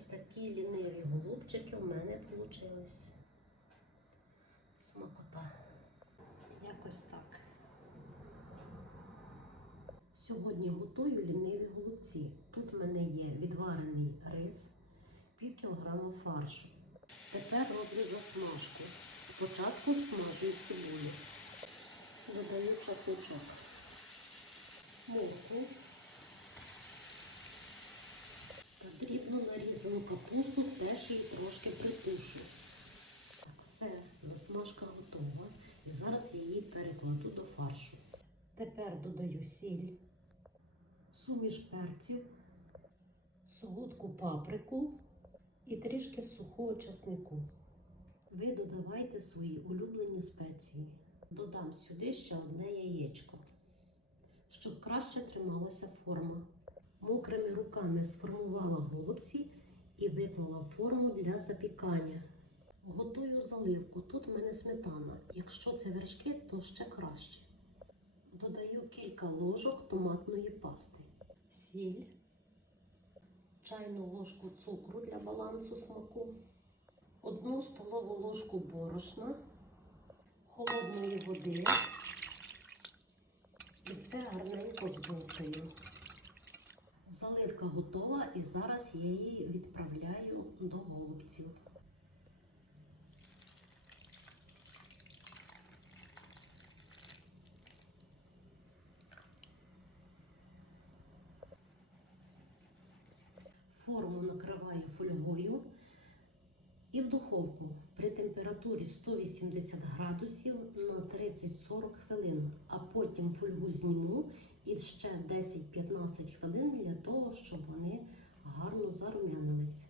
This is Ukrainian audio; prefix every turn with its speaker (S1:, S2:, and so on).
S1: Ось такі ліниві голубчики у мене вийшли. Смакота. Якось так. Сьогодні готую ліниві голубці. Тут в мене є відварений рис, пів кілограма фаршу. Тепер роблю засмажку. Спочатку смажую цибулю. Додаю часничок. Моркву. Нарізану капусту теж її трошки притушу. Все, засмажка готова. І зараз я її перекладу до фаршу. Тепер додаю сіль, суміш перців, солодку паприку і трішки сухого часнику. Ви додавайте свої улюблені спеції. Додам сюди ще одне яєчко, щоб краще трималася форма. Мокрими руками сформувала голубці і виклала форму для запікання. Готую заливку. Тут в мене сметана. Якщо це вершки, то ще краще. Додаю кілька ложок томатної пасти, сіль, чайну ложку цукру для балансу смаку, одну столову ложку борошна, холодної води і все гарненько зболтаю. Заливка готова і зараз я її відправляю до голубців. Форму накриваю фольгою і в духовку при температурі 180 градусів на 30-40 хвилин, а потім фольгу зніму і ще 10-15 хвилин для того, щоб вони гарно зарум'янились.